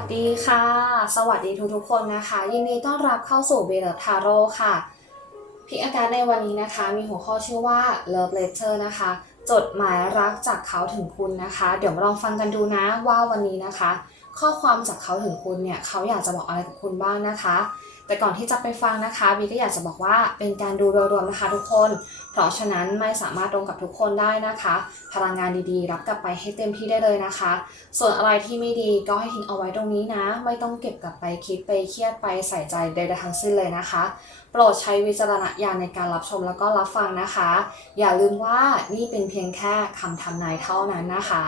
สวัสดีค่ะ สวัสดีทุกๆคนนะคะ ยินดีต้อนรับเข้าสู่เบลทาโร่ค่ะ พิกอาการในวันนี้นะคะ มีหัวข้อชื่อว่า Love Letter นะคะ จดหมายรักจากเขาถึงคุณนะคะ เดี๋ยวมาลองฟังกันดูนะว่าวันนี้นะคะ ข้อความจากเขาถึงคุณเนี่ย เขาอยากจะบอกอะไรกับคุณบ้างนะคะ แต่ก่อนที่จะไปฟังนะคะบีก็อยากจะบอกว่าเป็นการดูโดยรวมนะคะ ทุกคน เพราะฉะนั้นไม่สามารถตรงกับทุกคนได้นะคะ พลังงานดีๆ รับกลับไปให้เต็มที่ได้เลยนะคะ ส่วนอะไรที่ไม่ดีก็ให้ทิ้งเอาไว้ตรงนี้นะ ไม่ต้องเก็บกลับไปคิดไปเครียดไปใส่ใจใดๆทั้งสิ้นเลยนะคะ โปรดใช้วิจารณญาณในการรับชมแล้วก็รับฟังนะคะ อย่าลืมว่านี่เป็นเพียงแค่คำทำนายเท่านั้นนะคะ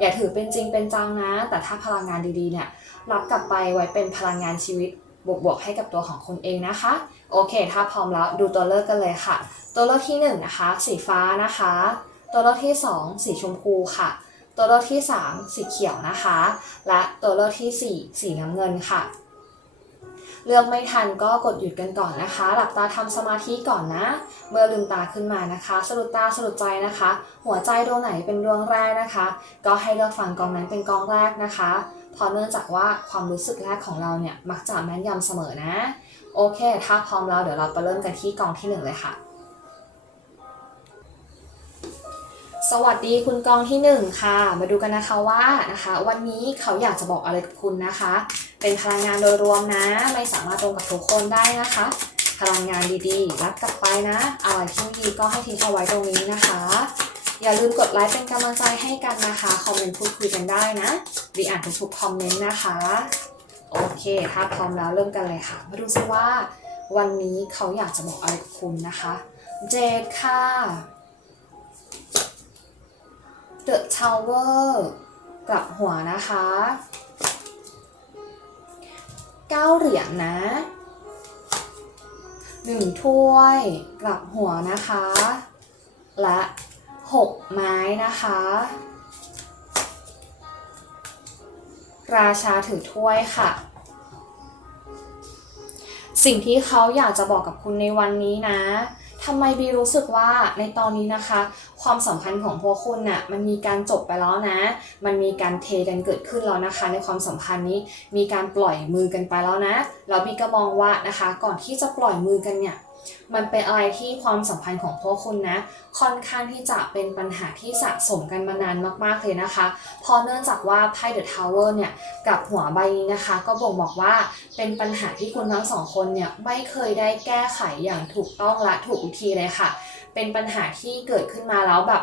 อย่าถือเป็นจริงเป็นจังนะ แต่ถ้าพลังงานดีๆเนี่ยรับกลับไปไว้เป็นพลังงานชีวิต บวกๆให้กับตัวของคุณเองนะคะ โอเค ถ้าพร้อมแล้วดูตัวเลือกกันเลยค่ะ ตัวเลือกที่1นงนะคะสีฟ้านะคะ ตัวเลือกที่ 2 สีชมพูค่ะ ตัวเลือกที่ 3 สีเขียวนะคะ และตัวเลือกที่ 4 สีน้ำเงินค่ะ เลือกไม่ทันก็กดหยุดกันก่อนนะคะ หลับตาทำสมาธิก่อนนะ เมื่อลืมตาขึ้นมานะคะสะดุดตาสะดุดใจนะคะ หัวใจดวงไหนเป็นดวงแรกนะคะ ก็ให้เลือกฟังกองนั้นเป็นกองแรกนะคะ เพราะเนื่องจากว่าความรู้สึกแรกของเราเนี่ยมักจะแม่นยำเสมอนะ โอเค ถ้าพร้อมแล้วเดี๋ยวเราไปเริ่มกันที่กองที่หนึ่งเลยค่ะ สวัสดีคุณกองที่หนึ่งค่ะ มาดูกันนะคะว่านะคะ วันนี้เขาอยากจะบอกอะไรกับคุณนะคะ เป็นพลังงานโดยรวมนะ ไม่สามารถตรงกับทุกคนได้นะคะ พลังงานดีๆ รับกลับไปนะอะไรที่ดีก็ให้ทิ้งเอาไว้ตรงนี้นะคะ อย่าลืมกดไลค์เป็นกำลังใจให้กันนะคะ คอมเมนต์พูดคุยกันได้นะดีอ่านทุกๆคอมเมนต์นะคะ โอเค ถ้าพร้อมแล้วเริ่มกันเลยค่ะ มาดูซิว่า วันนี้เขาอยากจะบอกอะไรกับคุณนะคะ เจดค่ะ The Tower กลับหัวนะคะเก้าเหรียญนะหนึ่งถ้วยกลับหัวนะคะ และ หกไม้นะคะ ราชาถือถ้วยค่ะ สิ่งที่เขาอยากจะบอกกับคุณในวันนี้นะทำไมบีรู้สึกว่าในตอนนี้นะคะ ความสัมพันธ์ของพวกคุณน่ะมันมีการจบไปแล้วนะ มันมีการเทกันเกิดขึ้นแล้วนะคะ ในความสัมพันธ์นี้มีการปล่อยมือกันไปแล้วนะแล้วบีก็มองว่านะคะ ก่อนที่จะปล่อยมือกันเนี่ย มันเป็นอะไรที่ความสัมพันธ์ของพวกคุณนะ ค่อนข้างที่จะเป็นปัญหาที่สะสมกันมานานมากๆเลยนะคะเพราะเนื่องจากว่าไพ่เดอะทาวเวอร์เนี่ยกับหัวใบนี้นะคะ ก็บ่งบอกว่าเป็นปัญหาที่คุณทั้งสองคนเนี่ยไม่เคยได้แก้ไขอย่างถูกต้องและถูกวิธีเลยค่ะ เป็นปัญหาที่เกิดขึ้นมาแล้วแบบ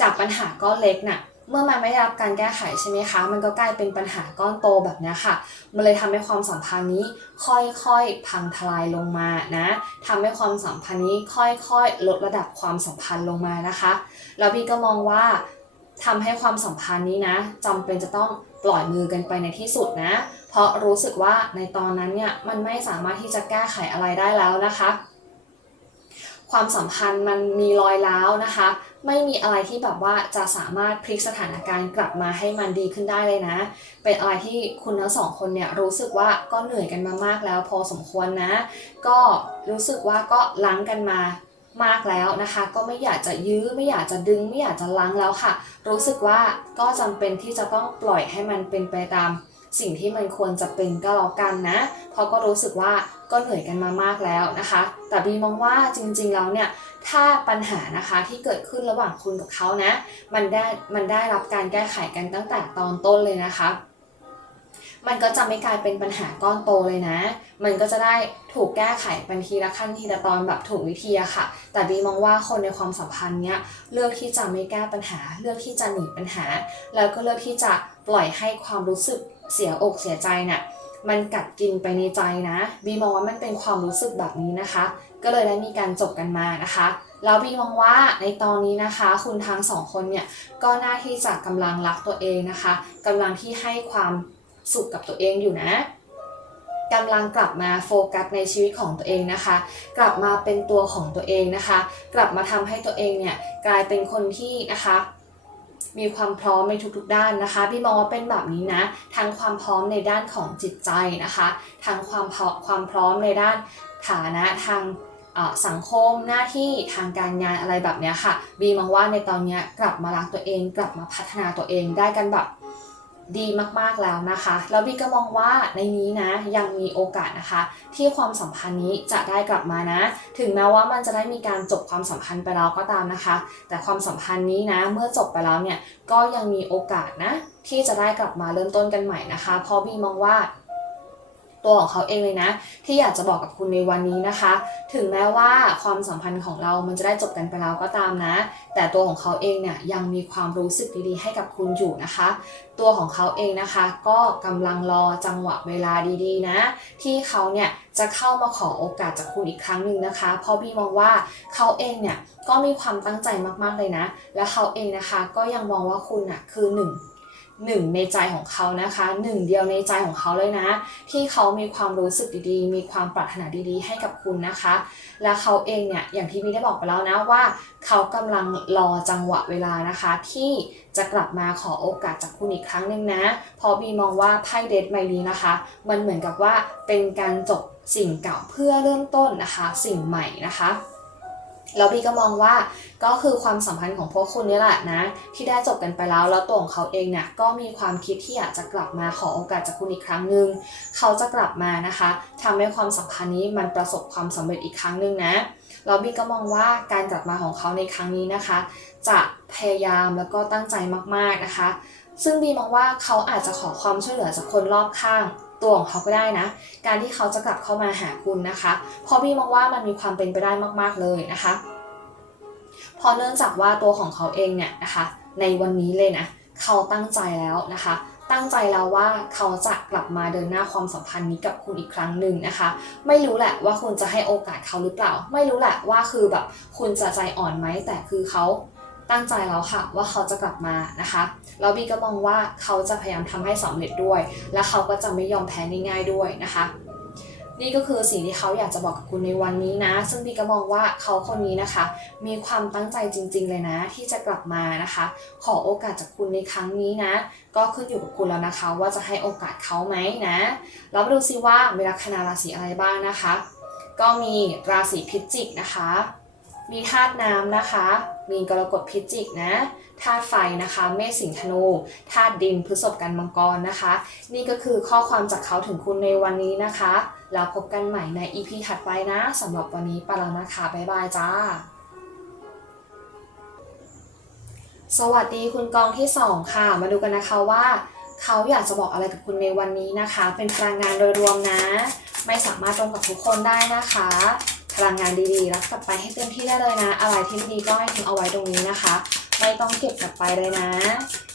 จากปัญหาก้อนเล็กน่ะ เมื่อมันไม่ได้รับการแก้ไขใช่ไหมคะ มันก็กลายเป็นปัญหาก้อนโตแบบนี้ค่ะ มันเลยทำให้ความสัมพันธ์นี้ค่อยๆ พังทลายลงมานะทำให้ความสัมพันธ์นี้ค่อยๆ ลดระดับความสัมพันธ์ลงมานะคะ แล้วพี่ก็มองว่าทำให้ความสัมพันธ์นี้นะจำเป็นจะต้องปล่อยมือกันไปในที่สุดนะ เพราะรู้สึกว่าในตอนนั้นเนี่ยมันไม่สามารถที่จะแก้ไขอะไรได้แล้วนะคะ ความสัมพันธ์มันมีรอยร้าวนะคะ ไม่มีอะไรที่แบบว่าจะสามารถพลิกสถานการณ์กลับมาให้มันดีขึ้นได้เลยนะ เป็นอะไรที่คุณทั้งสองคนเนี่ยรู้สึกว่าก็เหนื่อยกันมามากแล้วพอสมควรนะ ก็รู้สึกว่าก็ล้างกันมามากแล้วนะคะ ก็ไม่อยากจะยื้อไม่อยากจะดึงไม่อยากจะล้างแล้วค่ะ รู้สึกว่าก็จำเป็นที่จะต้องปล่อยให้มันเป็นไปตาม สิ่งที่มันควรจะเป็นก็แล้วกันนะเพราะก็รู้สึกว่าก็เหนื่อยกันมามากแล้วนะคะ แต่บีมองว่าจริงๆแล้วเนี่ยถ้าปัญหานะคะที่เกิดขึ้นระหว่างคุณกับเขานะมันได้มันได้รับการแก้ไขกันตั้งแต่ตอนต้นเลยนะคะมันก็จะไม่กลายเป็นปัญหาก้อนโตเลยนะ มันก็จะได้ถูกแก้ไขเป็นทีละขั้นทีละตอนแบบถูกวิธีอะค่ะ แต่บีมองว่าคนในความสัมพันธ์เนี้ยเลือกที่จะไม่แก้ปัญหา เลือกที่จะหนีปัญหา แล้วก็เลือกที่จะปล่อยให้ความรู้สึก เสียอกเสียใจเนี่ยมันกัดกินไปในใจนะบีมองว่ามันเป็นความรู้สึกแบบนี้นะคะ ก็เลยได้มีการจบกันมานะคะแล้วบีมองว่าในตอนนี้นะคะ คุณทั้งสองคนเนี่ยก็น่าที่จะกำลังรักตัวเองนะคะกำลังที่ให้ความสุขกับตัวเองอยู่นะกำลังกลับมาโฟกัสในชีวิตของตัวเองนะคะ กลับมาเป็นตัวของตัวเองนะคะ กลับมาทำให้ตัวเองเนี่ยกลายเป็นคนที่นะคะ มีความพร้อมในทุกๆด้านนะคะ พี่มองว่าเป็นแบบนี้นะ ทั้งความพร้อมในด้านของจิตใจนะคะ ทั้งความพร้อมความพร้อมในด้านฐานะทางสังคมหน้าที่ทางการงานอะไรแบบเนี้ยค่ะ บีมองว่าในตอนนี้กลับมารักตัวเอง กลับมาพัฒนาตัวเองได้กันแบบ ดีมากๆแล้วนะคะ แล้วบีก็มองว่าในนี้นะยังมีโอกาสนะคะ ที่ความสัมพันธ์นี้จะได้กลับมานะ ถึงแม้ว่ามันจะได้มีการจบความสัมพันธ์ไปแล้วก็ตามนะคะ แต่ความสัมพันธ์นี้นะเมื่อจบไปแล้วเนี่ยก็ยังมีโอกาสนะที่จะได้กลับมาเริ่มต้นกันใหม่นะคะ เพราะบีมองว่า ตัวของเขาเองเลยนะ ที่อยากจะบอกกับคุณในวันนี้นะคะ ถึงแม้ว่าความสัมพันธ์ของเรามันจะได้จบกันไปแล้วก็ตามนะ แต่ตัวของเขาเองเนี่ยยังมีความรู้สึกดีๆ ให้กับคุณอยู่นะคะ ตัวของเขาเองนะคะ ก็กำลังรอจังหวะเวลาดีๆ นะ ที่เขาเนี่ยจะเข้ามาขอโอกาสจากคุณอีกครั้งหนึ่งนะคะเพราะพี่มองว่าเขาเองเนี่ยก็มีความตั้งใจมากๆเลยนะ และเขาเองนะคะก็ยังมองว่าคุณน่ะคือหนึ่ง หนึ่งในใจของเขานะคะหนึ่งเดียวในใจของเขาเลยนะ ที่เขามีความรู้สึกดีๆ มีความปรารถนาดีๆ ให้กับคุณนะคะ และเขาเองเนี่ยอย่างที่พี่ได้บอกไปแล้วนะว่า เขากำลังรอจังหวะเวลานะคะ ที่จะกลับมาขอโอกาสจากคุณอีกครั้งหนึ่งนะเพราะบีมองว่าไพ่เดทใบนี้นะคะ มันเหมือนกับว่าเป็นการจบสิ่งเก่าเพื่อเริ่มต้นนะคะ สิ่งใหม่นะคะ แล้วพี่ก็มองว่าก็คือความสัมพันธ์ของพวกคุณนี่แหละนะ ที่ได้จบกันไปแล้วแล้วตัวของเขาเองเนี่ยก็มีความคิดที่อยากจะกลับมาขอโอกาสจากคุณอีกครั้งหนึ่งเขาจะกลับมานะคะทำให้ความสัมพันธ์นี้มันประสบความสำเร็จอีกครั้งหนึ่งนะแล้วบี้ก็มองว่าการกลับมาของเขาในครั้งนี้นะคะ จะพยายามแล้วก็ตั้งใจมากๆนะคะ ซึ่งบีมองว่าเขาอาจจะขอความช่วยเหลือจากคนรอบข้าง ตัวของเขาก็ได้นะ การที่เขาจะกลับเข้ามาหาคุณนะคะเพราะบีมองว่ามันมีความเป็นไปได้มากๆเลยนะคะพราะเนื่องจากว่าตัวของเขาเองเนี่ยนะคะ ในวันนี้เลยนะเขาตั้งใจแล้วนะคะตั้งใจแล้วว่าเขาจะกลับมาเดินหน้าความสัมพันธ์นี้กับคุณอีกครั้งหนึ่งนะคะ ไม่รู้แหละว่าคุณจะให้โอกาสเขาหรือเปล่า ไม่รู้แหละว่าคือแบบคุณจะใจอ่อนไหมแต่คือเขา ตั้งใจแล้วค่ะว่าเขาจะกลับมานะคะแล้วบีก็มองว่าเขาจะพยายามทำให้สำเร็จด้วย และเขาก็จะไม่ยอมแพ้ง่ายๆด้วยนะคะนี่ก็คือสิ่งที่เขาอยากจะบอกกับคุณในวันนี้นะ ซึ่งบีก็มองว่าเขาคนนี้นะคะ มีความตั้งใจจริง ๆ เลยนะ ที่จะกลับมานะคะ ขอโอกาสจากคุณในครั้งนี้นะ ก็ขึ้นอยู่กับคุณแล้วนะคะ ว่าจะให้โอกาสเขาไหมนะแล้วมาดูซิว่ามีลัคนาราศีอะไรบ้างนะคะ ก็มีราศีพิจิกนะคะ มีธาตุน้ำนะคะ มีกรกฎพิจิกนะธาตุไฟนะคะเมษสิงห์ธนูธาตุดินพฤษภกันมังกรนะคะ นี่ก็คือข้อความจากเขาถึงคุณในวันนี้นะคะแล้วพบกันใหม่ใน EP ถัดไปนะสำหรับวันนี้ไปแล้วนะคะบ๊ายบายจ้า สวัสดีคุณกองที่ 2 ค่ะ มาดูกันนะคะว่า เขาอยากจะบอกอะไรกับคุณในวันนี้นะคะ เป็นพลังงานโดยรวมนะ ไม่สามารถตรงกับทุกคนได้นะคะ พลังงานดีๆ รับกลับไปให้เต็มที่ได้เลยนะ อะไรที่ไม่ดีก็ให้ทิ้งเอาไว้ตรงนี้นะคะ ไม่ต้องเก็บกลับไปเลยนะ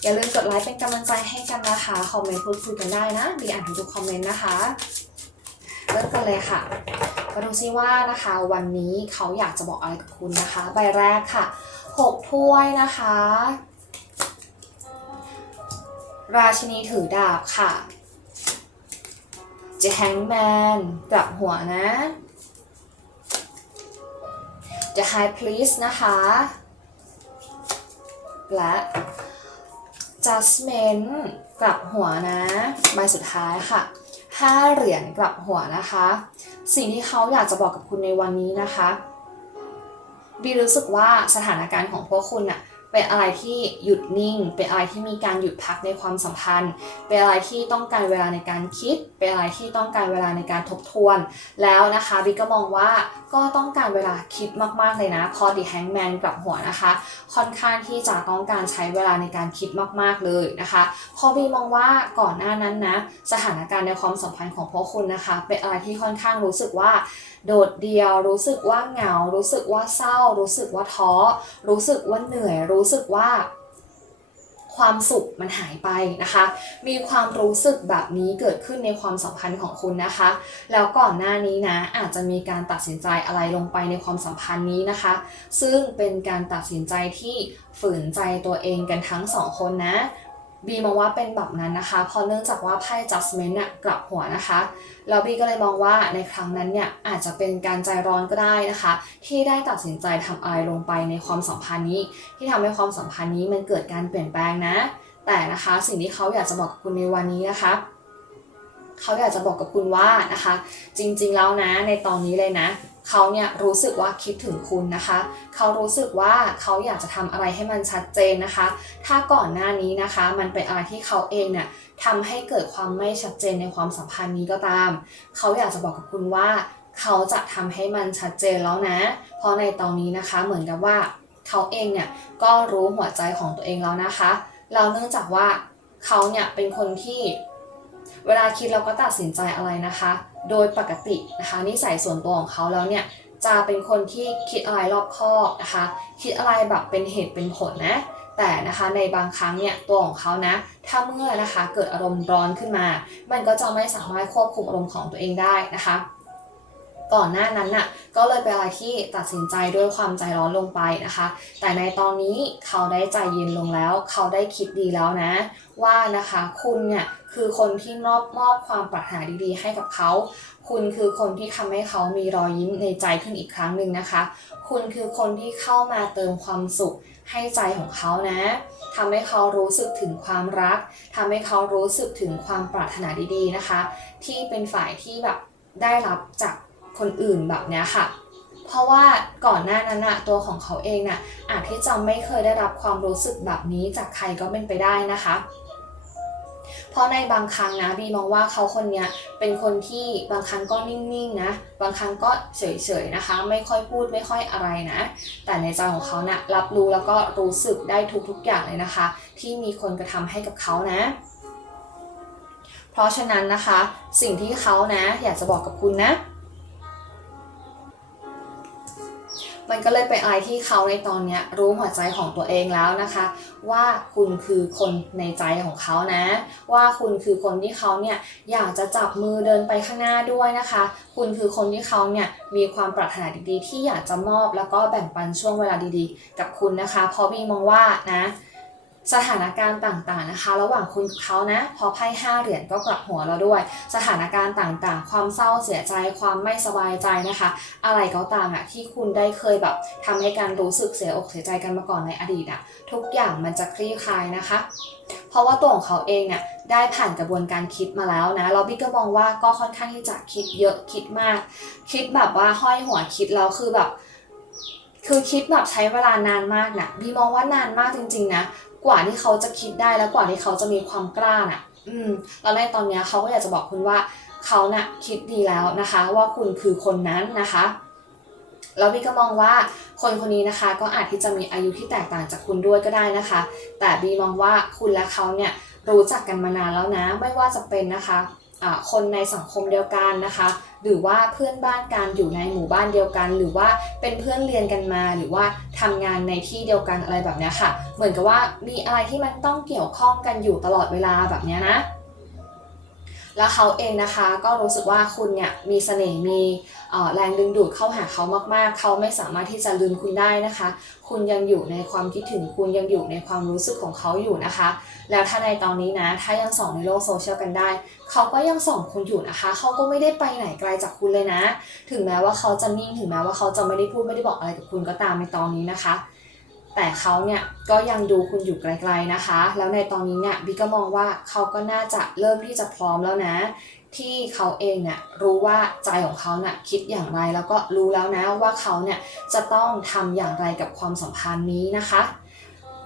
อย่าลืมกดไลค์เป็นกำลังใจให้กันนะคะ คอมเมนต์พูดคุยกันได้นะ ดีอ่านทุกคอมเมนต์นะคะเริ่มกันเลยค่ะมาดูซิว่านะคะวันนี้เขาอยากจะบอกอะไรกับคุณนะคะ ใบแรกค่ะหกถ้วยนะคะ ราชินีถือดาบค่ะเจแฮงแมนกลับหัวนะ The High Priest นะคะ และ Judgment กลับหัวนะใบสุดท้ายค่ะห้าเหรียญกลับหัวนะคะ สิ่งที่เขาอยากจะบอกกับคุณในวันนี้นะคะบีรู้สึกว่าสถานการณ์ของพวกคุณอะเป็นอะไรที่หยุดนิ่ง เป็นอะไรที่มีการหยุดพักในความสัมพันธ์ เป็นอะไรที่ต้องการเวลาในการคิด เป็นอะไรที่ต้องการเวลาในการทบทวน แล้วนะคะบีก็มองว่า ก็ต้องการเวลาคิดมากๆเลยนะ พอดีแฮงแมนกลับหัวนะคะ ค่อนข้างที่จะต้องการใช้เวลาในการคิดมากๆเลยนะคะ พอบีมองว่าก่อนหน้านั้นนะ สถานการณ์ในความสัมพันธ์ของพวกคุณนะคะ เป็นอะไรที่ค่อนข้างรู้สึกว่า โดดเดี่ยว รู้สึกว่าเหงา รู้สึกว่าเศร้า รู้สึกว่าท้อ รู้สึกว่าเหนื่อย รู้สึกว่า ความสุขมันหายไปนะคะ มีความรู้สึกแบบนี้เกิดขึ้นในความสัมพันธ์ของคุณนะคะ แล้วก่อนหน้านี้นะอาจจะมีการตัดสินใจอะไรลงไปในความสัมพันธ์นี้นะคะ ซึ่งเป็นการตัดสินใจที่ฝืนใจตัวเองกันทั้งสองคนนะ บีมองว่าเป็นแบบนั้นนะคะเพราะเนื่องจากว่าไพ่ judgment น่ะกลับหัวนะคะ แล้วบีก็เลยมองว่าในครั้งนั้นเนี่ยอาจจะเป็นการใจร้อนก็ได้นะคะ ที่ได้ตัดสินใจทำอะไรลงไปในความสัมพันธ์นี้ ที่ทำให้ความสัมพันธ์นี้มันเกิดการเปลี่ยนแปลงนะ แต่นะคะสิ่งที่เขาอยากจะบอกกับคุณในวันนี้นะคะ เขาอยากจะบอกกับคุณว่านะคะ จริงๆแล้วนะในตอนนี้เลยนะ เขาเนี่ยรู้สึกว่าคิดถึงคุณนะคะ เขารู้สึกว่าเขาอยากจะทำอะไรให้มันชัดเจนนะคะ ถ้าก่อนหน้านี้นะคะ มันเป็นอะไรที่เขาเองเนี่ยทำให้เกิดความไม่ชัดเจนในความสัมพันธ์นี้ก็ตาม เขาอยากจะบอกกับคุณว่า เขาจะทำให้มันชัดเจนแล้วนะ เพราะในตอนนี้นะคะเหมือนกับว่าเขาเองเนี่ยก็รู้หัวใจของตัวเองแล้วนะคะแล้วเนื่องจากว่าเขาเนี่ยเป็นคนที่ เวลาคิดเราก็ตัดสินใจอะไรนะคะ โดยปกตินะคะนิสัยส่วนตัวของเขาแล้วเนี่ยจะเป็นคนที่คิดอะไรรอบคอบนะคะ คิดอะไรแบบเป็นเหตุเป็นผลนะแต่นะคะในบางครั้งเนี่ยตัวของเขานะถ้าเมื่อนะคะเกิดอารมณ์ร้อนขึ้นมา มันก็จะไม่สามารถควบคุมอารมณ์ของตัวเองได้นะคะ ก่อนหน้านั้นน่ะก็เลยเป็นอะไรที่ตัดสินใจด้วยความใจร้อนลงไปนะคะ แต่ในตอนนี้เขาได้ใจเย็นลงแล้ว เขาได้คิดดีแล้วนะ ว่านะคะคุณเนี่ยคือคนที่มอบมอบความปรารถนาดีๆ ให้กับเขา คุณคือคนที่ทำให้เขามีรอยยิ้มในใจขึ้นอีกครั้งหนึ่งนะคะ คุณคือคนที่เข้ามาเติมความสุขให้ใจของเขานะทำให้เขารู้สึกถึงความรักทำให้เขารู้สึกถึงความปรารถนาดีๆนะคะ ที่เป็นฝ่ายที่แบบได้รับจาก คนอื่นแบบเนี้ยค่ะ เพราะว่าก่อนหน้านั้นอะตัวของเขาเองน่ะอาจที่จะไม่เคยได้รับความรู้สึกแบบนี้จากใครก็เป็นไปได้นะคะ เพราะในบางครั้งนะบีมองว่าเขาคนเนี้ยเป็นคนที่บางครั้งก็นิ่งๆนะ บางครั้งก็เฉยๆนะคะ ไม่ค่อยพูดไม่ค่อยอะไรนะ แต่ในใจของเขานะ่ะรับรู้แล้วก็รู้สึกได้ทุกๆอย่างเลยนะคะ ที่มีคนกระทำให้กับเขานะเพราะฉะนั้นนะคะ สิ่งที่เขานะ อยากจะบอกกับคุณนะ ก็เลยไปอายที่เขาในตอนเนี้ยรู้หัวใจของตัวเองแล้วนะคะ ว่าคุณคือคนในใจของเขานะ ว่าคุณคือคนที่เขาเนี่ยอยากจะจับมือเดินไปข้างหน้าด้วยนะคะ คุณคือคนที่เขาเนี่ยมีความปรารถนาดีๆ ที่อยากจะมอบแล้วก็แบ่งปันช่วงเวลาดีๆ กับคุณนะคะ เพราะบีมองว่านะ สถานการณ์ต่างๆนะคะ ระหว่างคุณกับเขานะ พอไพ่ห้าเหรียญก็กลับหัวเราด้วย สถานการณ์ต่างๆ ความเศร้าเสียใจความไม่สบายใจนะคะ อะไรก็ตามอะที่คุณได้เคยแบบทำให้การรู้สึกเสียอกเสียใจกันมาก่อนในอดีตอะทุกอย่างมันจะคลี่คลายนะคะ เพราะว่าตัวของเขาเองเนี่ยได้ผ่านกระบวนการคิดมาแล้วนะแล้วบิ๊กก็มองว่าก็ค่อนข้างที่จะคิดเยอะคิดมาก คิดแบบว่าห้อยหัวคิดแล้วคือแบบคือคิดแบบใช้เวลานานมากนะบีมองว่านานมากจริงๆนะ กว่าที่เขาจะคิดได้แล้วกว่าที่เขาจะมีความกล้าน่ะ อืมแล้วในตอนนี้เขาก็อยากจะบอกคุณว่าเขาน่ะคิดดีแล้วนะคะ ว่าคุณคือคนนั้นนะคะแล้วบีก็มองว่าคนคนนี้นะคะ ก็อาจที่จะมีอายุที่แตกต่างจากคุณด้วยก็ได้นะคะ แต่บีมองว่าคุณและเขาเนี่ยรู้จักกันมานานแล้วนะ ไม่ว่าจะเป็นนะคะอ่าคนในสังคมเดียวกันนะคะ หรือว่าเพื่อนบ้านกันอยู่ในหมู่บ้านเดียวกัน หรือว่าเป็นเพื่อนเรียนกันมาหรือว่าทำงานในที่เดียวกันอะไรแบบนี้ค่ะ เหมือนกับว่ามีอะไรที่มันต้องเกี่ยวข้องกันอยู่ตลอดเวลาแบบนี้นะแล้วเขาเองนะคะก็รู้สึกว่าคุณเนี่ยมีเสน่ห์มี แรงดึงดูดเข้าหาเขามากๆ เขาไม่สามารถที่จะลืมคุณได้นะคะ คุณยังอยู่ในความคิดถึงคุณยังอยู่ในความรู้สึกของเขาอยู่นะคะ แล้วถ้าในตอนนี้นะ ถ้ายังส่องในโลกโซเชียลกันได้ เขาก็ยังส่องคุณอยู่นะคะ เขาก็ไม่ได้ไปไหนไกลจากคุณเลยนะ ถึงแม้ว่าเขาจะนิ่งถึงแม้ว่าเขาจะไม่ได้พูดไม่ได้บอกอะไรกับคุณก็ตามในตอนนี้นะคะแต่เขาเนี่ยก็ยังดูคุณอยู่ไกลๆนะคะ แล้วในตอนนี้เนี่ยบิ๊กก็มองว่าเขาก็น่าจะเริ่มที่จะพร้อมแล้วนะ ที่เขาเองเนี่ยรู้ว่าใจของเขาเนี่ยคิดอย่างไรแล้วก็รู้แล้วนะว่าเขาเนี่ยจะต้องทำอย่างไรกับความสัมพันธ์นี้นะคะ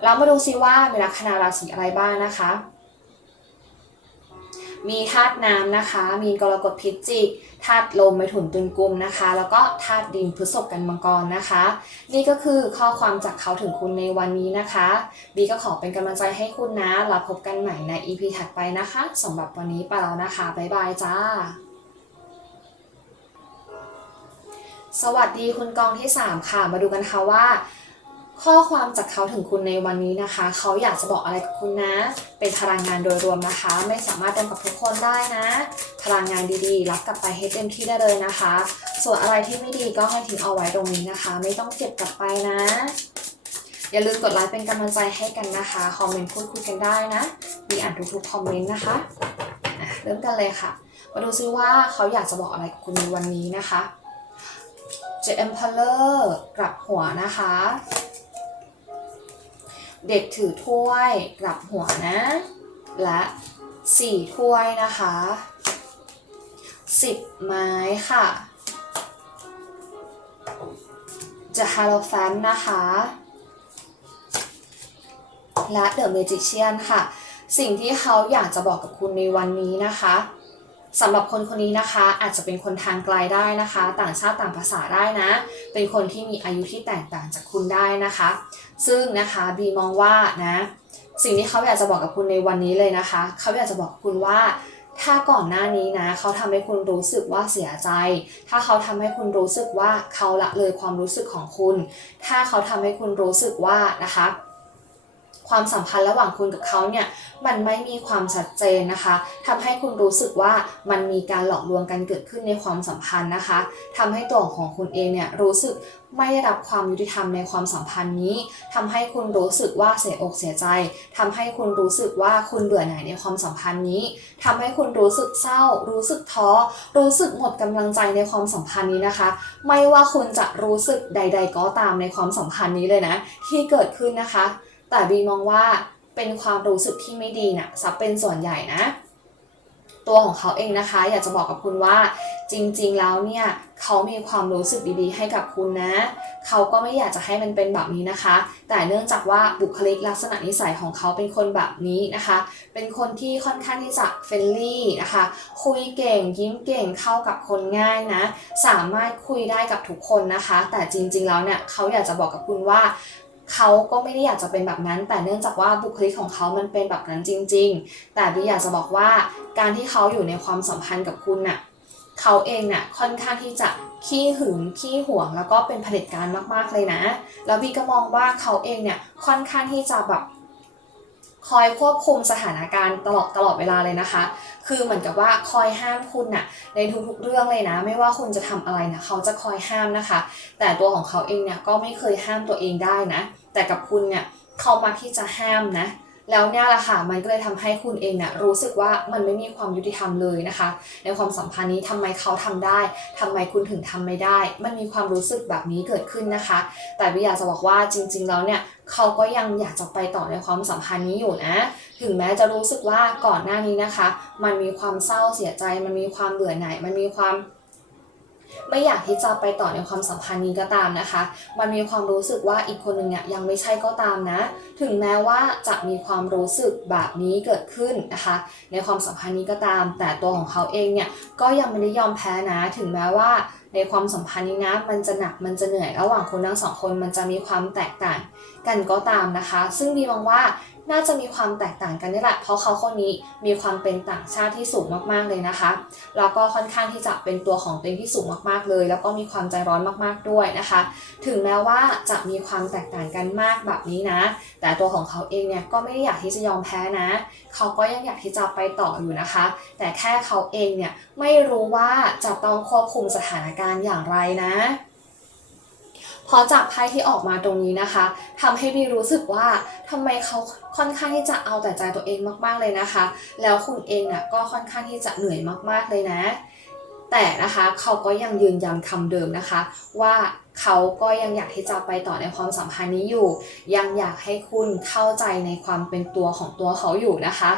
เรามาดูซิว่ามีลัคนาราศีอะไรบ้างนะคะ มีธาตุน้ำนะคะ มีกรกฎพิจิกธาตุลมไมถุนตุลกุมนะคะ แล้วก็ธาตุดินพฤษภกันมังกรนะคะ นี่ก็คือข้อความจากเขาถึงคุณในวันนี้นะคะบีก็ขอเป็นกำลังใจให้คุณนะเราพบกันใหม่ใน EP ถัดไปนะคะสำหรับวันนี้ไปแล้วนะคะบ๊ายบายจ้าสวัสดีคุณกองที่ 3 ค่ะ มาดูกันค่ะว่า ข้อความจากเขาถึงคุณในวันนี้นะคะ เขาอยากจะบอกอะไรกับคุณนะ เป็นพลังงานโดยรวมนะคะ ไม่สามารถตรงกับทุกคนได้นะ พลังงานดีๆ รับกลับไปให้เต็มที่ได้เลยนะคะ ส่วนอะไรที่ไม่ดีก็ให้ทิ้งเอาไว้ตรงนี้นะคะ ไม่ต้องเก็บกลับไปนะ อย่าลืมกดไลค์เป็นกำลังใจให้กันนะคะ คอมเมนต์พูดคุยกันได้นะ มีอ่านทุกๆคอมเมนต์นะคะเริ่มกันเลยค่ะ มาดูซิว่าเขาอยากจะบอกอะไรกับคุณในวันนี้นะคะ The Emperor กลับหัวนะคะ เด็กถือถ้วยกลับหัวนะ และสี่ถ้วยนะคะสิบไม้ค่ะ The Hierophant นะคะ และ The Magician ค่ะ สิ่งที่เขาอยากจะบอกกับคุณในวันนี้นะคะสำหรับคนคนนี้นะคะ อาจจะเป็นคนทางไกลได้นะคะ ต่างชาติต่างภาษาได้นะ เป็นคนที่มีอายุที่แตกต่างจากคุณได้นะคะ ซึ่งนะคะบีมองว่านะสิ่งที่เขาอยากจะบอกกับคุณในวันนี้เลยนะคะ เขาอยากจะบอกคุณว่าถ้าก่อนหน้านี้นะ เขาทำให้คุณรู้สึกว่าเสียใจ ถ้าเขาทำให้คุณรู้สึกว่าเขาละเลยความรู้สึกของคุณ ถ้าเขาทำให้คุณรู้สึกว่านะคะความสัมพันธ์ระหว่างคุณกับเขาเนี่ยมันไม่มีความชัดเจนนะคะทำให้คุณรู้สึกว่ามันมีการหลอกลวงกันเกิดขึ้นในความสัมพันธ์นะคะทำให้ตัวของคุณเองเนี่ยรู้สึก ไม่ได้รับความยุติธรรมในความสัมพันธ์นี้ทำให้คุณรู้สึกว่าเสียอกเสียใจทำให้คุณรู้สึกว่าคุณเบื่อหน่ายในความสัมพันธ์นี้ทำให้คุณรู้สึกเศร้า รู้สึกท้อ รู้สึกหมดกำลังใจในความสัมพันธ์นี้นะคะ ไม่ว่าคุณจะรู้สึกใด ๆ ก็ตามในความสัมพันธ์นี้เลยนะ ที่เกิดขึ้นนะคะ แต่บีมองว่าเป็นความรู้สึกที่ไม่ดีนะ่ะซับเป็นส่วนใหญ่นะ ตัวของเขาเองนะคะ อยากจะบอกกับคุณว่า จริงๆแล้วเนี่ยเขามีความรู้สึกดีๆ ให้กับคุณนะ เขาก็ไม่อยากจะให้มันเป็นแบบนี้นะคะ แต่เนื่องจากว่าบุคลิกลักษณะนิสัยของเขาเป็นคนแบบนี้นะคะ เป็นคนที่ค่อนข้างที่จะเฟรนลี่นะคะ คุยเก่งยิ้มเก่งเข้ากับคนง่ายนะ สามารถคุยได้กับทุกคนนะคะ แต่จริงๆแล้วเนี่ยเขาอยากจะบอกกับคุณว่า เขาก็ไม่ได้อยากจะเป็นแบบนั้น แต่เนื่องจากว่าบุคลิกของเขามันเป็นแบบนั้นจริง ๆ แต่บีอยากจะบอกว่าการที่เขาอยู่ในความสัมพันธ์กับคุณน่ะเขาเองน่ะค่อนข้างที่จะขี้หึงขี้หวงแล้วก็เป็นเผด็จการมากๆเลยนะ แล้วบีก็มองว่าเขาเองเนี่ยค่อนข้างที่จะแบบ คอยควบคุมสถานการณ์ตลอดตลอดเวลาเลยนะคะ คือเหมือนกับว่าคอยห้ามคุณน่ะในทุกๆเรื่องเลยนะ ไม่ว่าคุณจะทำอะไรนะเขาจะคอยห้ามนะคะ แต่ตัวของเขาเองเนี่ยก็ไม่เคยห้ามตัวเองได้นะ แต่กับคุณเนี่ยเขามาที่จะห้ามนะ แล้วเนี่ยแหละค่ะมันก็เลยทำให้คุณเองเนี่ยรู้สึกว่ามันไม่มีความยุติธรรมเลยนะคะ ในความสัมพันธ์นี้ทำไมเขาทำได้ทำไมคุณถึงทำไม่ได้ มันมีความรู้สึกแบบนี้เกิดขึ้นนะคะ แต่วิอยากจะบอกว่าจริง ๆ แล้วเนี่ยเขาก็ยังอยากจะไปต่อในความสัมพันธ์นี้อยู่นะ ถึงแม้จะรู้สึกว่าก่อนหน้านี้นะคะ มันมีความเศร้าเสียใจ มันมีความเบื่อหน่ายมันมีความ ไม่อยากที่จะไปต่อในความสัมพันธ์นี้ก็ตามนะคะ มันมีความรู้สึกว่าอีกคนหนึ่งเนี่ยยังไม่ใช่ก็ตามนะ ถึงแม้ว่าจะมีความรู้สึกแบบนี้เกิดขึ้นนะคะ ในความสัมพันธ์นี้ก็ตาม แต่ตัวของเขาเองเนี่ยก็ยังไม่ได้ยอมแพ้นะ ถึงแม้ว่าในความสัมพันธ์นี้นะ มันจะหนักมันจะเหนื่อยระหว่างคนทั้งสองคนมันจะมีความแตกต่าง กันก็ตามนะคะ ซึ่งดีมองว่าน่าจะมีความแตกต่างกันนี่แหละ เพราะเขาคนนี้มีความเป็นต่างชาติที่สูงมากๆเลยนะคะ แล้วก็ค่อนข้างที่จะเป็นตัวของตัวเองที่สูงมากๆเลย แล้วก็มีความใจร้อนมากๆด้วยนะคะ ถึงแม้ว่าจะมีความแตกต่างกันมากแบบนี้นะ แต่ตัวของเขาเองเนี่ยก็ไม่ได้อยากที่จะยอมแพ้นะ เขาก็ยังอยากที่จะไปต่ออยู่นะคะ แต่แค่เขาเองเนี่ยไม่รู้ว่าจะต้องควบคุมสถานการณ์อย่างไรนะ พอจากไพ่ที่ออกมาตรงนี้นะคะทำให้บีรู้สึกว่าทำไมเขาค่อนข้างที่จะเอาแต่ใจตัวเองมาก ๆเลยนะคะ แล้วคุณเองน่ะก็ค่อนข้างที่จะเหนื่อยมากๆเลยนะ แต่นะคะเขาก็ยังยืนยันคำเดิมนะคะ ว่าเขาก็ยังอยากที่จะไปต่อในความสัมพันธ์นี้อยู่ ยังอยากให้คุณเข้าใจในความเป็นตัวของตัวเขาอยู่นะคะ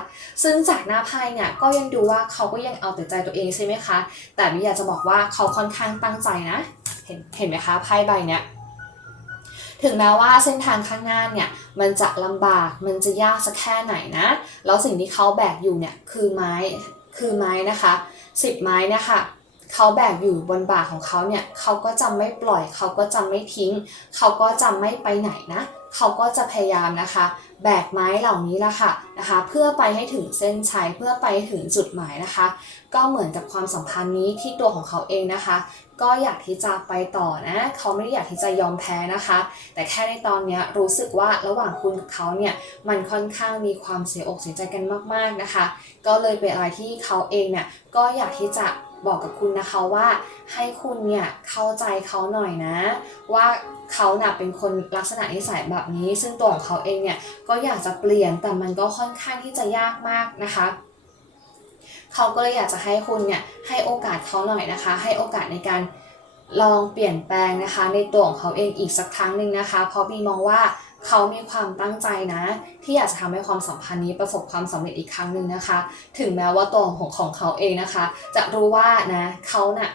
ซึ่งจากหน้าไพ่เนี่ยก็ยังดูว่าเขาก็ยังเอาแต่ใจตัวเองใช่ไหมคะ แต่วิอยากจะบอกว่าเขาค่อนข้างตั้งใจนะ เห็นเห็นไหมคะไพ่ใบเนี้ย ถึงแม้ว่าเส้นทางข้างหน้าเนี่ยมันจะลำบากมันจะยากสักแค่ไหนนะ แล้วสิ่งที่เขาแบกอยู่เนี่ยคือไม้คือไม้นะคะสิบไม้เนี่ยค่ะเขาแบกอยู่บนบ่าของเขาเนี่ยเขาก็จะไม่ปล่อย เขาก็จะไม่ทิ้ง เขาก็จะไม่ไปไหนนะเขาก็จะพยายามนะคะ แบกไม้เหล่านี้ละค่ะนะคะ เพื่อไปให้ถึงเส้นชัยเพื่อไปถึงจุดหมายนะคะ ก็เหมือนกับความสัมพันธ์นี้ที่ตัวของเขาเองนะคะ ก็อยากที่จะไปต่อนะ เขาไม่ได้อยากที่จะยอมแพ้นะคะ แต่แค่ในตอนนี้รู้สึกว่าระหว่างคุณกับเขาเนี่ยมันค่อนข้างมีความเสียอกเสียใจกันมากๆนะคะ ก็เลยเป็นอะไรที่เขาเองเนี่ยก็อยากที่จะบอกกับคุณนะคะว่าให้คุณเนี่ยเข้าใจเขาหน่อยนะ ว่าเขาน่ะเป็นคนลักษณะนิสัยแบบนี้ ซึ่งตัวของเขาเองเนี่ยก็อยากจะเปลี่ยนแต่มันก็ค่อนข้างที่จะยากมากนะคะ เขาก็เลยอยากจะให้คุณเนี่ยให้โอกาสเขาหน่อยนะคะ ให้โอกาสในการลองเปลี่ยนแปลงนะคะ ในตัวของเขาเองอีกสักครั้งหนึ่งนะคะ เพราะบีมองว่าเขามีความตั้งใจนะ ที่อยากจะทำให้ความสัมพันธ์นี้ประสบความสำเร็จอีกครั้งหนึ่งนะคะ ถึงแม้ว่าตัวของของเขาเองนะคะ จะรู้ว่านะเขาเน่ะ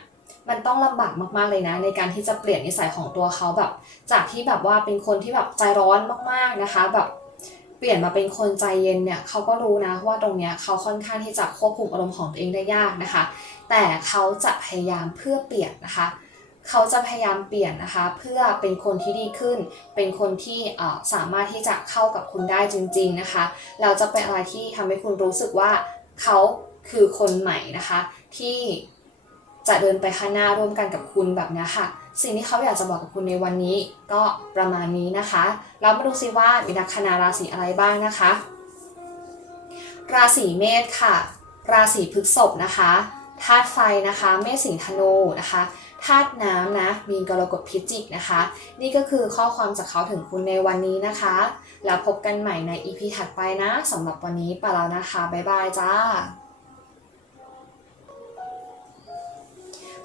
มันต้องลำบากมากๆเลยนะ ในการที่จะเปลี่ยนนิสัยของตัวเขาแบบ จากที่แบบว่าเป็นคนที่แบบใจร้อนมากๆนะคะ แบบ เปลี่ยนมาเป็นคนใจเย็นเนี่ยเขาก็รู้นะว่าตรงเนี้ยเขาค่อนข้างที่จะควบคุมอารมณ์ของตัวเองได้ยากนะคะ แต่เขาจะพยายามเพื่อเปลี่ยนนะคะเขาจะพยายามเปลี่ยนนะคะ เพื่อเป็นคนที่ดีขึ้น เป็นคนที่สามารถที่จะเข้ากับคุณได้จริง ๆนะคะ เราจะเป็นอะไรที่ทำให้คุณรู้สึกว่าเขาคือคนใหม่นะคะ ที่จะเดินไปข้างหน้าร่วมกันกับคุณแบบนี้ค่ะ สิ่งที่เขาอยากจะบอกกับคุณในวันนี้ก็ประมาณนี้นะคะ เรามาดูซิว่ามีลัคนาราศีอะไรบ้างนะคะ ราศีเมษค่ะ ราศีพฤษภนะคะธาตุไฟนะคะเมษสิงห์ธนูนะคะธาตุน้ำนะมีนกรกฎพิจิกนะคะ นี่ก็คือข้อความจากเขาถึงคุณในวันนี้นะคะ แล้วพบกันใหม่ใน EP ถัดไปนะสำหรับวันนี้ไปแล้วนะคะ บ๊ายบายจ้า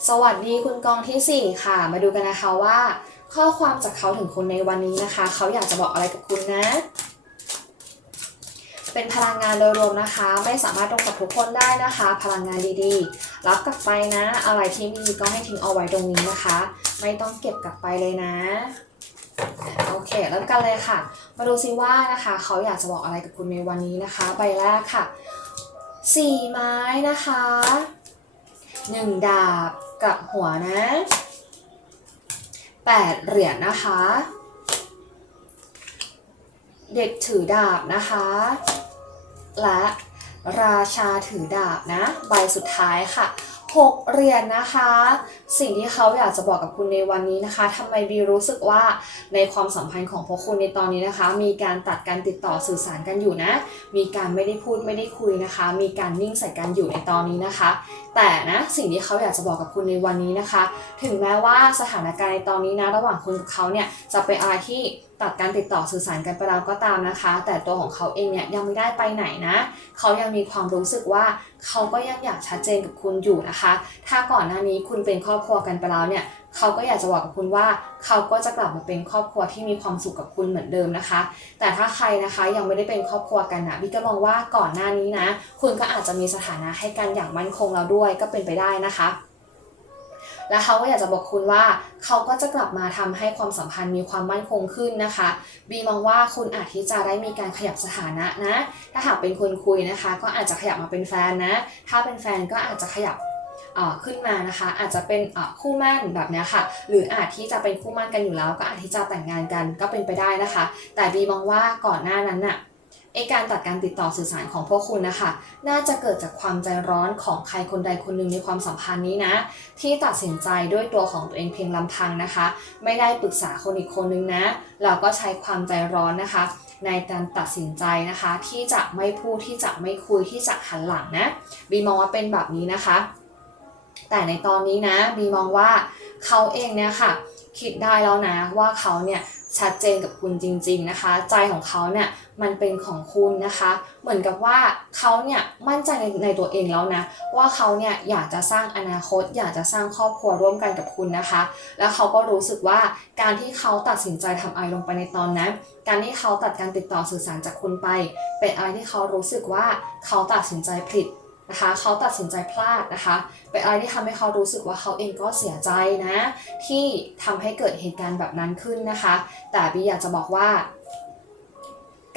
สวัสดีคุณกองทีสี่ 4 ค่ะ มาดูกันนะคะว่า ข้อความจากเขาถึงคุณในวันนี้นะคะ เขาอยากจะบอกอะไรกับคุณนะ เป็นพลังงานโดยรวมนะคะ ไม่สามารถตรงกับทุกคนได้นะคะ พลังงานดีๆ รับกลับไปนะ อะไรที่มีก็ให้ทิ้งเอาไว้ตรงนี้นะคะ ไม่ต้องเก็บกลับไปเลยนะโอเคเริ่มกันเลยค่ะ มาดูซิว่านะคะ เขาอยากจะบอกอะไรกับคุณในวันนี้นะคะ ใบแรกค่ะสี่ไม้นะคะหนึ่งดาบ กับหัวนะแปดเหรียญนะคะ เด็กถือดาบนะคะ และราชาถือดาบนะ ใบสุดท้ายค่ะหกเหรียญนะคะ สิ่งที่เขาอยากจะบอกกับคุณในวันนี้นะคะทำไมบีรู้สึกว่าในความสัมพันธ์ของพวกคุณในตอนนี้นะคะ มีการตัดการติดต่อสื่อสารกันอยู่นะ มีการไม่ได้พูดไม่ได้คุยนะคะ มีการนิ่งใส่กันอยู่ในตอนนี้นะคะ แต่นะสิ่งที่เขาอยากจะบอกกับคุณในวันนี้นะคะ ถึงแม้ว่าสถานการณ์ในตอนนี้นะระหว่างคุณกับเขาเนี่ยจะเป็นอะไรที่ตัดการติดต่อสื่อสารกันไปแล้วก็ตามนะคะ แต่ตัวของเขาเองเนี่ยยังไม่ได้ไปไหนนะ เขายังมีความรู้สึกว่าเขาก็ยังอยากชัดเจนกับคุณอยู่นะคะ ถ้าก่อนหน้านี้คุณเป็นครอบครัวกันไปแล้วเนี่ยเขาก็อยากจะบอกกับคุณว่า เขาก็จะกลับมาเป็นครอบครัวที่มีความสุขกับคุณเหมือนเดิมนะคะ แต่ถ้าใครนะคะยังไม่ได้เป็นครอบครัวกันนะบิ๊กก็มองว่าก่อนหน้านี้นะ คุณก็อาจจะมีสถานะให้กันอย่างมั่นคงแล้วด้วยก็เป็นไปได้นะคะและเขาก็อยากจะบอกคุณว่าเขาก็จะกลับมาทำให้ความสัมพันธ์มีความมั่นคงขึ้นนะคะ บีมองว่าคุณอาจที่จะได้มีการขยับสถานะนะ ถ้าหากเป็นคนคุยนะคะ ก็อาจจะขยับมาเป็นแฟนนะ ถ้าเป็นแฟนก็อาจจะขยับ ขึ้นมานะคะ อาจจะเป็นคู่มั่นแบบนี้ค่ะ หรืออาจที่จะเป็นคู่มั่นกันอยู่แล้ว ก็อาจที่จะแต่งงานกันก็เป็นไปได้นะคะ แต่บีมองว่าก่อนหน้านั้นน่ะไอการตัดการติดต่อสื่อสารของพวกคุณนะคะ น่าจะเกิดจากความใจร้อนของใครคนใดคนหนึ่งในความสัมพันธ์นี้นะ ที่ตัดสินใจด้วยตัวของตัวเองเพียงลำพังนะคะ ไม่ได้ปรึกษาคนอีกคนนึงนะ เราก็ใช้ความใจร้อนนะคะ ในการตัดสินใจนะคะ ที่จะไม่พูดที่จะไม่คุยที่จะหันหลังนะบีมองว่าเป็นแบบนี้นะคะ แต่ในตอนนี้นะบีมองว่าเขาเองเนี่ยค่ะ คิดได้แล้วนะว่าเขาเนี่ยชัดเจนกับคุณจริง ๆนะคะ ใจของเขาเนี่ยมันเป็นของคุณนะคะ เหมือนกับว่าเขาเนี่ยมั่นใจในในตัวเองแล้วนะว่าเขาเนี่ยอยากจะสร้างอนาคต อยากจะสร้างครอบครัวร่วมกันกับคุณนะคะ แล้วเขาก็รู้สึกว่าการที่เขาตัดสินใจทำอะไรลงไปในตอนนั้น การที่เขาตัดการติดต่อสื่อสารจากคุณไป เป็นอะไรที่เขารู้สึกว่าเขาตัดสินใจผิด นะคะเขาตัดสินใจพลาดนะคะ เป็นอะไรที่ทำให้เขารู้สึกว่าเขาเองก็เสียใจนะ ที่ทำให้เกิดเหตุการณ์แบบนั้นขึ้นนะคะ แต่บีอยากจะบอกว่า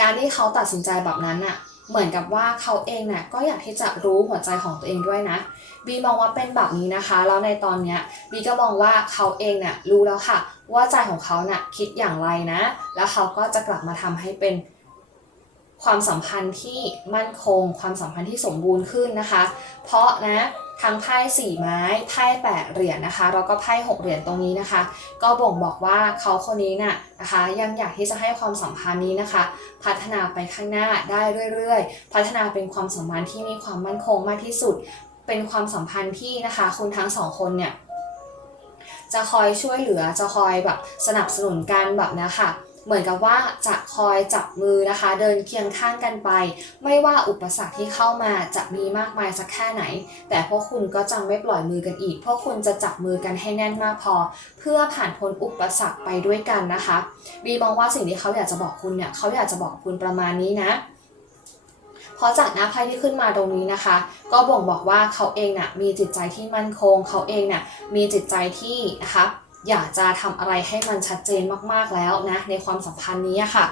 การที่เขาตัดสินใจแบบนั้นน่ะเหมือนกับว่าเขาเองน่ะก็อยากที่จะรู้หัวใจของตัวเองด้วยนะบีมองว่าเป็นแบบนี้นะคะ แล้วในตอนเนี้ยบีก็มองว่าเขาเองน่ะรู้แล้วค่ะ ว่าใจของเขาน่ะคิดอย่างไรนะ แล้วเขาก็จะกลับมาทำให้เป็น ความสัมพันธ์ที่มั่นคง ความสัมพันธ์ที่สมบูรณ์ขึ้นนะคะ เพราะนะทั้งไพ่สี่ไม้ไพ่แปดเหรียญนะคะ แล้วก็ไพ่หกเหรียญตรงนี้นะคะ ก็บ่งบอกว่าเขาคนนี้น่ะนะคะ ยังอยากที่จะให้ความสัมพันธ์นี้นะคะ พัฒนาไปข้างหน้าได้เรื่อยๆ พัฒนาเป็นความสัมพันธ์ที่มีความมั่นคงมากที่สุด เป็นความสัมพันธ์ที่นะคะคุณทั้งสองคนเนี่ยจะคอยช่วยเหลือจะคอยแบบสนับสนุนกันแบบนี้ค่ะ เหมือนกับว่าจะคอยจับมือนะคะ เดินเคียงข้างกันไป ไม่ว่าอุปสรรคที่เข้ามาจะมีมากมายสักแค่ไหน แต่พวกคุณก็จะไม่ปล่อยมือกันอีก พวกคุณจะจับมือกันให้แน่นมากพอ เพื่อผ่านพ้นอุปสรรคไปด้วยกันนะคะบีมองว่าสิ่งที่เขาอยากจะบอกคุณเนี่ยเขาอยากจะบอกคุณประมาณนี้นะพราะจากหน้าไพ่ที่ขึ้นมาตรงนี้นะคะ ก็บ่งบอกว่าเขาเองน่ะมีจิตใจที่มั่นคง เขาเองน่ะมีจิตใจที่นะคะ อยากจะทำอะไรให้มันชัดเจนมากๆแล้วนะในความสัมพันธ์นี้ค่ะ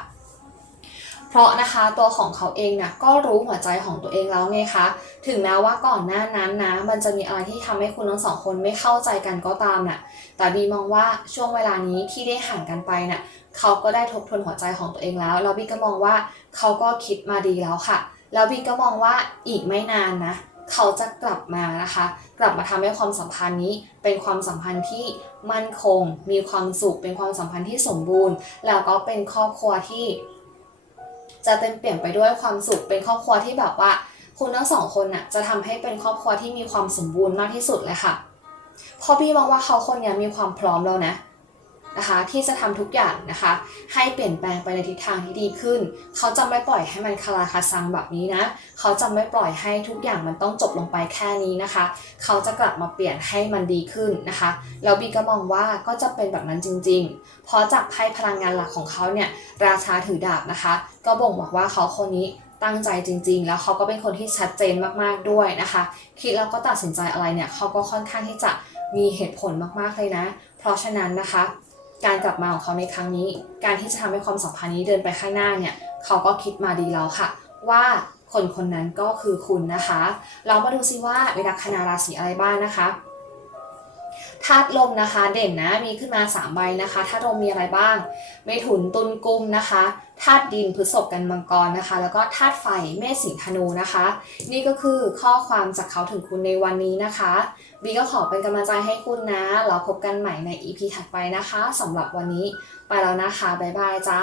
เพราะนะคะตัวของเขาเองน่ะก็รู้หัวใจของตัวเองแล้วไงคะถึงแม้ว่าก่อนหน้านั้นนะ มันจะมีอะไรที่ทำให้คุณทั้งสองคนไม่เข้าใจกันก็ตามน่ะแต่บีมองว่าช่วงเวลานี้ที่ได้ห่างกันไปน่ะเขาก็ได้ทบทวนหัวใจของตัวเองแล้วแล้วบีก็มองว่าเขาก็คิดมาดีแล้วค่ะแล้วบีก็มองว่าอีกไม่นานนะ เขาจะกลับมานะคะ กลับมาทำให้ความสัมพันธ์นี้ เป็นความสัมพันธ์ที่มั่นคง มีความสุข เป็นความสัมพันธ์ที่สมบูรณ์ แล้วก็เป็นครอบครัวที่ จะเต็มเปลี่ยนไปด้วยความสุข เป็นครอบครัวที่แบบว่า คุณทั้งสองคนน่ะจะทำให้เป็นครอบครัวที่มีความสมบูรณ์มากที่สุดเลยค่ะเพราะพี่มองว่าเขาคนนี้มีความพร้อมแล้วนะ นะคะ ที่จะทำทุกอย่างนะคะ ให้เปลี่ยนแปลงไปในทิศทางที่ดีขึ้น เขาจะไม่ปล่อยให้มันคาราคาซังแบบนี้นะ เขาจะไม่ปล่อยให้ทุกอย่างมันต้องจบลงไปแค่นี้นะคะ เขาจะกลับมาเปลี่ยนให้มันดีขึ้นนะคะแล้วบีก็มองว่าก็จะเป็นแบบนั้นจริงๆ เพราะจากไพ่พลังงานหลักของเขาเนี่ยราชาถือดาบนะคะ ก็บ่งบอกว่าเขาคนนี้ตั้งใจจริง ๆ แล้วเขาก็เป็นคนที่ชัดเจนมากๆด้วยนะคะ คิดแล้วก็ตัดสินใจอะไรเนี่ยเขาก็ค่อนข้างที่จะมีเหตุผลมากๆเลยนะ เพราะฉะนั้นนะคะ การกลับมาของเขาในครั้งนี้ การที่จะทำให้ความสัมพันธ์นี้เดินไปข้างหน้าเนี่ยเขาก็คิดมาดีแล้วค่ะ ว่าคนคนนั้นก็คือคุณนะคะ เรามาดูซิว่ามีลัคนาราศีอะไรบ้างนะคะธาตุลมนะคะเด่นนะมีขึ้นมา 3 ใบนะคะธาตุลมมีอะไรบ้างเมถุนตุลกุมนะคะธาตุดินพฤษภกันมังกรนะคะ แล้วก็ธาตุไฟเมษสิงธนูนะคะ นี่ก็คือข้อความจากเขาถึงคุณในวันนี้นะคะ บีก็ขอเป็นกำลังใจให้คุณนะ เราพบกันใหม่ใน EP ถัดไปนะคะสำหรับวันนี้ไปแล้วนะคะ บ๊ายบายจ้า